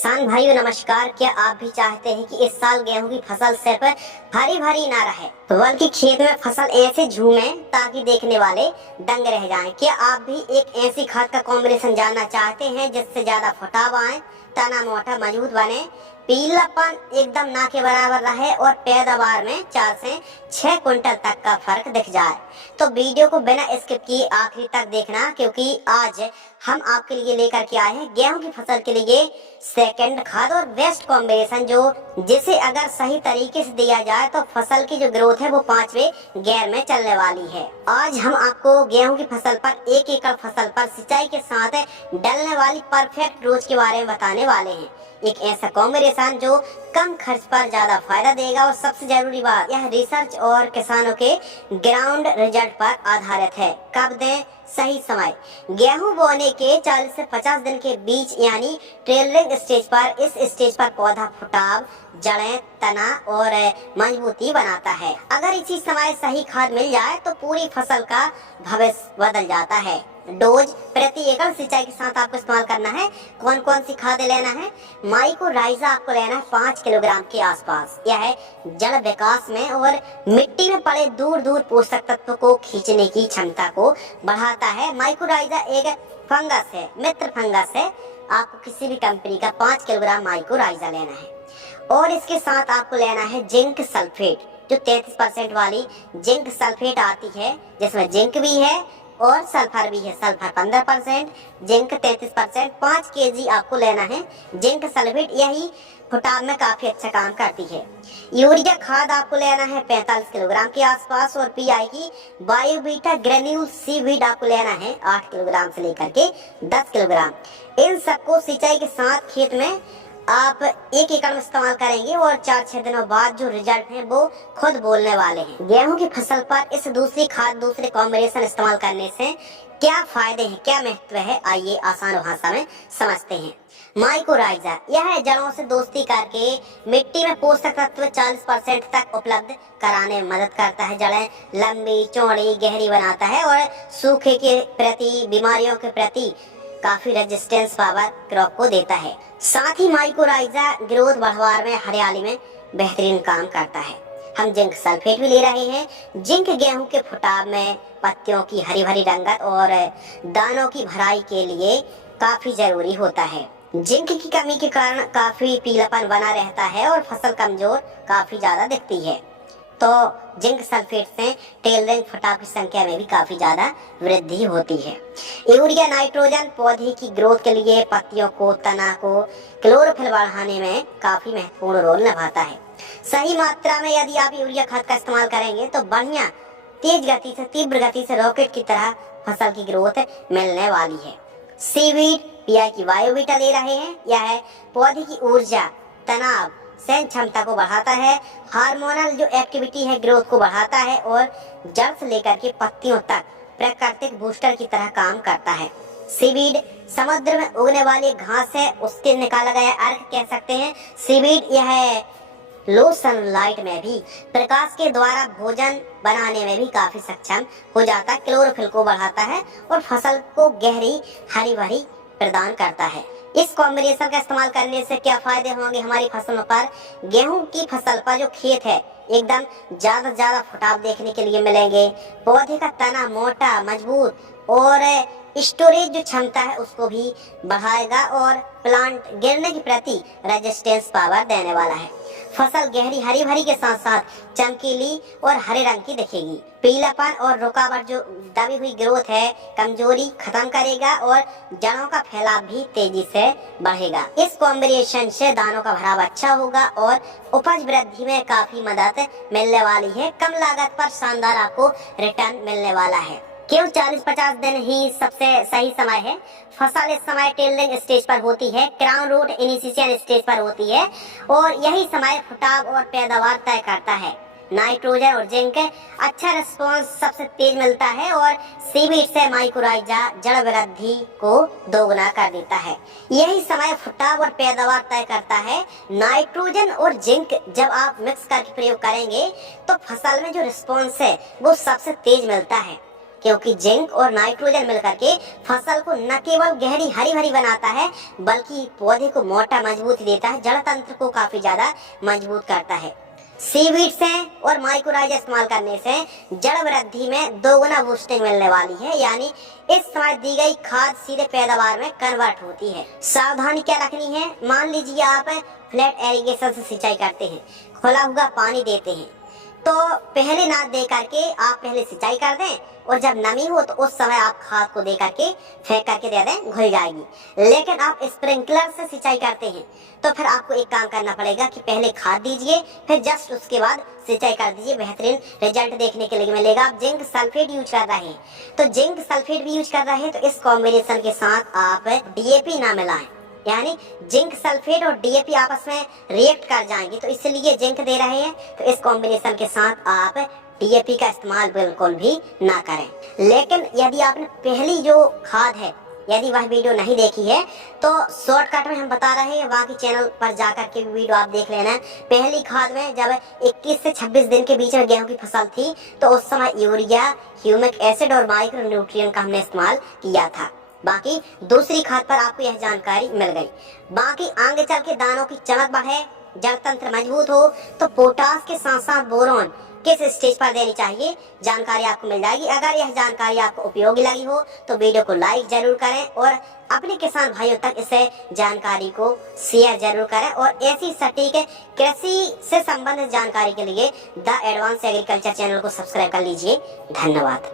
किसान भाइयों नमस्कार। क्या आप भी चाहते हैं कि इस साल गेहूं की फसल सिर्फ भरी भरी ना रहे बल्कि खेत में फसल ऐसे झूमे ताकि देखने वाले दंग रह जाएं? क्या आप भी एक ऐसी खाद का कॉम्बिनेशन जानना चाहते हैं जिससे ज्यादा फुटाव आए, तना मोटा मजबूत बने, पीलापन एकदम ना के बराबर रहे और पैदावार में 4 से 6 कुंटल तक का फर्क दिख जाए? तो वीडियो को बिना स्किप किए आखिरी तक देखना, क्योंकि आज हम आपके लिए लेकर के आए हैं गेहूं की फसल के लिए सेकंड खाद और बेस्ट कॉम्बिनेशन, जिसे अगर सही तरीके से दिया जाए तो फसल की जो ग्रोथ है वो 5वें गियर में चलने वाली है। आज हम आपको गेहूं की फसल पर 1 एकड़ फसल पर सिंचाई के साथ डलने वाली परफेक्ट डोज के बारे में बताने वाले हैं। एक ऐसा कॉम्बिनेशन जो कम खर्च पर ज्यादा फायदा देगा और सबसे जरूरी बात, यह रिसर्च और किसानों के ग्राउंड रिजल्ट पर आधारित है। कब दें सही समय? गेहूं बोने के 40 से 50 दिन के बीच यानी ट्रेलिंग स्टेज पर। इस स्टेज पर पौधा फुटाव, जड़ें, तना और मजबूती बनाता है। अगर इसी समय सही खाद मिल जाए तो पूरी फसल का भविष्य बदल जाता है। डोज प्रति एकड़ सिंचाई के साथ आपको इस्तेमाल करना है। कौन कौन सी खादें लेना है? माइक्रोराइजा आपको लेना है 5 किलोग्राम के आसपास। यह है जड़ विकास में और मिट्टी में पड़े दूर दूर पोषक तत्वों को खींचने की क्षमता को बढ़ाता है। माइक्रोराइजा एक फंगस है, मित्र फंगस है। आपको किसी भी कंपनी का 5 किलोग्राम माइक्रोराइजा लेना है और इसके साथ आपको लेना है जिंक सल्फेट, जो 33% वाली जिंक सल्फेट आती है, जिसमें जिंक भी है और सल्फर भी है। सल्फर 15%, जिंक 33%, 5 केजी आपको लेना है जिंक सल्फेट। यही फुटाव में काफी अच्छा काम करती है। यूरिया खाद आपको लेना है 45 किलोग्राम के आसपास और पीआई की बायोबीटा ग्रेन्यूल सीवीड आपको लेना है 8 किलोग्राम से लेकर के 10 किलोग्राम। इन सबको सिंचाई के साथ खेत में आप 1 एकड़ में इस्तेमाल करेंगे और 4-6 दिनों बाद जो रिजल्ट है वो खुद बोलने वाले हैं। गेहूं की फसल पर इस दूसरी खाद, दूसरे कॉम्बिनेशन इस्तेमाल करने से क्या फायदे हैं, क्या महत्व है, आइए आसान भाषा में समझते हैं। माइक्रोराइजा यह जड़ों से दोस्ती करके मिट्टी में पोषक तत्व 40% तक उपलब्ध कराने में मदद करता है। जड़ें लंबी चौड़ी गहरी बनाता है और सूखे के प्रति, बीमारियों के प्रति काफी रेजिस्टेंस पावर क्रॉप को देता है। साथ ही माइक्रोराइजा ग्रोथ बढ़ाने में, हरियाली में बेहतरीन काम करता है। हम जिंक सल्फेट भी ले रहे हैं। जिंक गेहूं के फुटाव में, पत्तियों की हरी भरी रंगत और दानों की भराई के लिए काफी जरूरी होता है। जिंक की कमी के कारण काफी पीलापन बना रहता है और फसल कमजोर काफी ज्यादा दिखती है। तो जिंक सल्फेट से टेल रिंग फुटाव की संख्या में भी काफी ज्यादा वृद्धि होती है। यूरिया नाइट्रोजन पौधे की ग्रोथ के लिए, पत्तियों को, तना को क्लोरोफिल बढ़ाने में काफी महत्वपूर्ण रोल निभाता है। सही मात्रा में यदि आप यूरिया खाद का इस्तेमाल करेंगे तो बढ़िया तेज गति से, तीव्र गति से रॉकेट की तरह फसल की ग्रोथ मिलने वाली है। सीवीड पीआई की बायोबीटा ले रहे हैं। यह पौधे की ऊर्जा, तनाव सहन क्षमता को बढ़ाता है। हार्मोनल जो एक्टिविटी है ग्रोथ को बढ़ाता है और जड़ से लेकर के पत्तियों तक प्राकृतिक बूस्टर की तरह काम करता है। सीवीड समुद्र में उगने वाली घास है, उसके निकाला गया अर्क कह सकते हैं। सीवीड यह लो सनलाइट में भी प्रकाश के द्वारा भोजन बनाने में भी काफी सक्षम हो जाता है। क्लोरोफिल को बढ़ाता है और फसल को गहरी हरी भरी प्रदान करता है। इस कॉम्बिनेशन का इस्तेमाल करने से क्या फायदे होंगे हमारी फसलों पर? गेहूं की फसल पर जो खेत है एकदम ज्यादा फुटाव देखने के लिए मिलेंगे। पौधे का तना मोटा, मजबूत और स्टोरेज जो क्षमता है उसको भी बढ़ाएगा और प्लांट गिरने के प्रति रेजिस्टेंस पावर देने वाला है। फसल गहरी हरी भरी के साथ साथ चमकीली और हरे रंग की दिखेगी। पीलापन और रुकावट, जो दबी हुई ग्रोथ है, कमजोरी खत्म करेगा और जड़ों का फैलाव भी तेजी से बढ़ेगा। इस कॉम्बिनेशन से दानों का भराव अच्छा होगा और उपज वृद्धि में काफी मदद मिलने वाली है। कम लागत पर शानदार आपको रिटर्न मिलने वाला है। क्यों 40-50 दिन ही सबसे सही समय है? फसल इस समय टेलिंग स्टेज पर होती है, क्राउन रूट इनिशिएशन स्टेज पर होती है और यही समय फुटाव और पैदावार तय करता है। नाइट्रोजन और जिंक अच्छा रिस्पॉन्स सबसे तेज मिलता है और सीवीड से माइक्रोराइजा जड़ वृद्धि को दोगुना कर देता है। यही समय फुटाव और पैदावार तय करता है। नाइट्रोजन और जिंक जब आप मिक्स करके प्रयोग करेंगे तो फसल में जो रिस्पॉन्स है वो सबसे तेज मिलता है। क्योंकि जिंक और नाइट्रोजन मिलकर के फसल को न केवल गहरी हरी भरी बनाता है बल्कि पौधे को मोटा मजबूत देता है, जड़ तंत्र को काफी ज्यादा मजबूत करता है। सीवीड से और माइक्रोराइजा इस्तेमाल करने से जड़ वृद्धि में 2 गुना बूस्टिंग मिलने वाली है, यानी इस समय दी गई खाद सीधे पैदावार में कन्वर्ट होती है। सावधानी क्या रखनी है, मान लीजिए आप फ्लैट एरिगेशन से सिंचाई करते हैं, खुला हुआ पानी देते हैं, तो पहले ना दे करके आप पहले सिंचाई कर दें और जब नमी हो तो उस समय आप खाद को दे करके फेंक करके दे दें, घुल जाएगी। लेकिन आप स्प्रिंकलर से सिंचाई करते हैं तो फिर आपको एक काम करना पड़ेगा कि पहले खाद दीजिए, फिर जस्ट उसके बाद सिंचाई कर दीजिए, बेहतरीन रिजल्ट देखने के लिए मिलेगा। आप जिंक सल्फेट यूज कर रहे हैं तो जिंक सल्फेट भी यूज कर रहे हैं तो इस कॉम्बिनेशन के साथ आप DAP ना मिलाएं, यानी जिंक सल्फेट और DAP आपस में रिएक्ट कर जाएंगे, तो इसलिए जिंक दे रहे हैं तो इस कॉम्बिनेशन के साथ आप DAP का इस्तेमाल बिल्कुल भी ना करें। लेकिन यदि आपने पहली जो खाद है यदि वह वीडियो नहीं देखी है तो शॉर्टकट में हम बता रहे हैं, वहाँ की चैनल पर जाकर के वीडियो आप देख लेना। पहली खाद में जब 21 से 26 दिन के बीच में गेहूं की फसल थी तो उस समय यूरिया, ह्यूमिक एसिड और माइक्रो न्यूट्रिएंट का हमने इस्तेमाल किया था। बाकी दूसरी खाद पर आपको यह जानकारी मिल गई। बाकी आगे चल के दानों की चमक बढ़े, जड़ तंत्र मजबूत हो तो पोटास के साथ साथ बोरोन किस स्टेज पर देनी चाहिए, जानकारी आपको मिल जाएगी। अगर यह जानकारी आपको उपयोगी लगी हो तो वीडियो को लाइक जरूर करें और अपने किसान भाइयों तक इसे जानकारी को शेयर जरूर करें। और ऐसी सटीक कृषि से संबंधित जानकारी के लिए द एडवांस एग्रीकल्चर चैनल को सब्सक्राइब कर लीजिए। धन्यवाद।